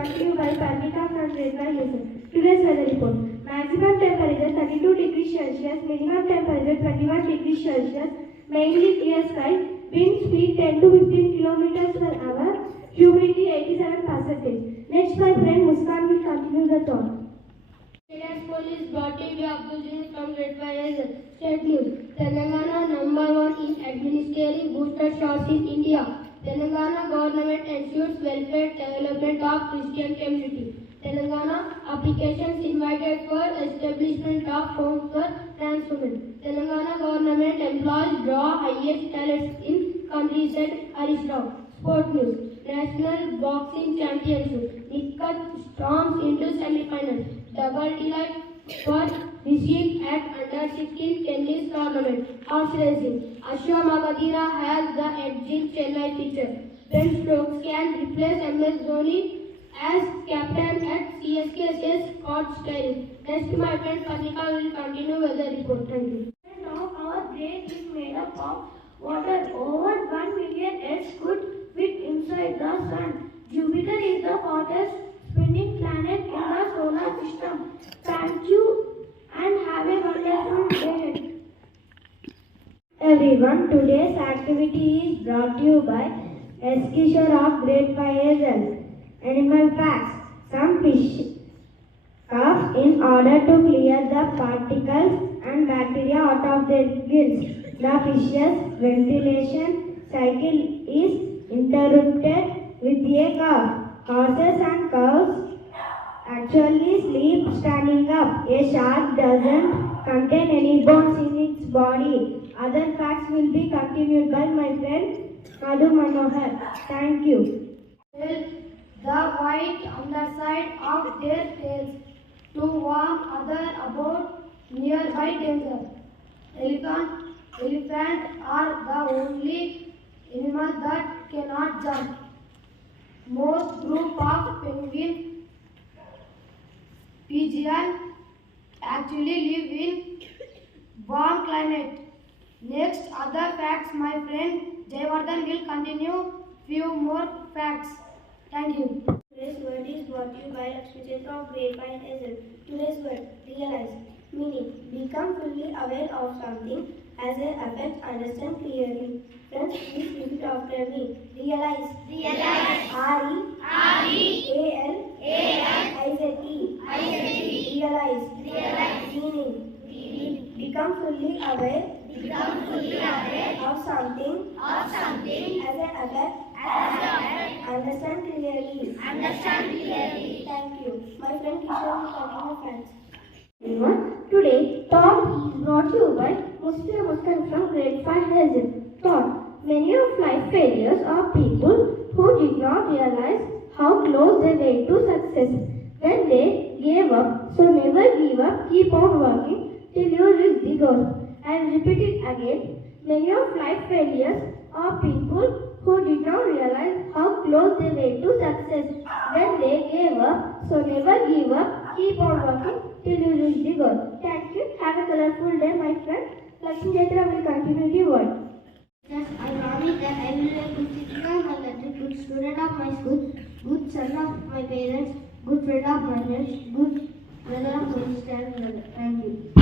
brought to you by Parinya from Grade-VIII. Today's weather report. Maximum temperature 32 degrees Celsius, minimum temperature 21 degrees Celsius, mainly clear sky, wind speed 10 to 15 kilometers per hour, humidity 87%. Next, my friend Muskan will continue the talk. Today's poll is brought to you from Grade-VIII. State news. Telangana #1 in administering booster shots in India. Telangana government ensures welfare development of Christian community. Telangana applications invited for establishment of homes for trans women. Telangana government employees draw highest talents in countryside. Arishrav. Sport news. National Boxing Championship. Nikkat storms into semi-finals. Double delight for Rithish at under-16 tennis tournament. Horse racing. Ashwa Magadira has the edge in Chennai pitcher. Ben Stokes can replace MS Dhoni as captain at CSK's Scott Style. Next, my friend Athika will continue with the report. Thank you. Now our brain is made up of water. Over 1 million Earths could fit inside the sun. Jupiter is the hottest spinning planet in the solar system. Thank you and have a wonderful day. Everyone, today's activity is brought to you by Eskishore of Grade-VIII. Animal facts. Some fish cough in order to clear the particles and bacteria out of their gills. The fish's ventilation cycle is interrupted with a cough. Horses and cows actually sleep standing up. A shark doesn't contain any bones in its body. Other facts will be continued by my friend Madhu Manohar. Thank you. The white underside of their tails to warn others about nearby danger. Elephants are the only animals that cannot jump. Most group of penguin pigeons actually live in warm climate. Next, other facts, my friend Jayavardhan will continue few more facts. Thank you. Today's word is brought to you by Akshitha of Grade-VIII. Today's word, realize. Meaning, become fully aware of something as an effect, understand clearly. Friends, please repeat after me. Realize. Realize. R-E-A-L-I-Z-E. Realize. Realize. Meaning, become fully aware of something Of something. as an effect, understand clearly. Thank you. My friend Kishore will continue friends. Everyone, today talk is brought to you by Muskan from Grade-VIII. Thought. Many of life failures are people who did not realize how close they were to success when they gave up. So never give up. Keep on working till you reach the goal. And repeat it again. Many of life failures are people who did not realize how close they were to success when they gave up. So never give up. Keep on working till you reach the goal. Thank you. Have a colorful day, my friend. Lakshmi Chaitra will continue the word. Yes, I promise that I will be a good citizen, good student of my school, good son of my parents, good friend of my friends, good brother of my sister. Thank you.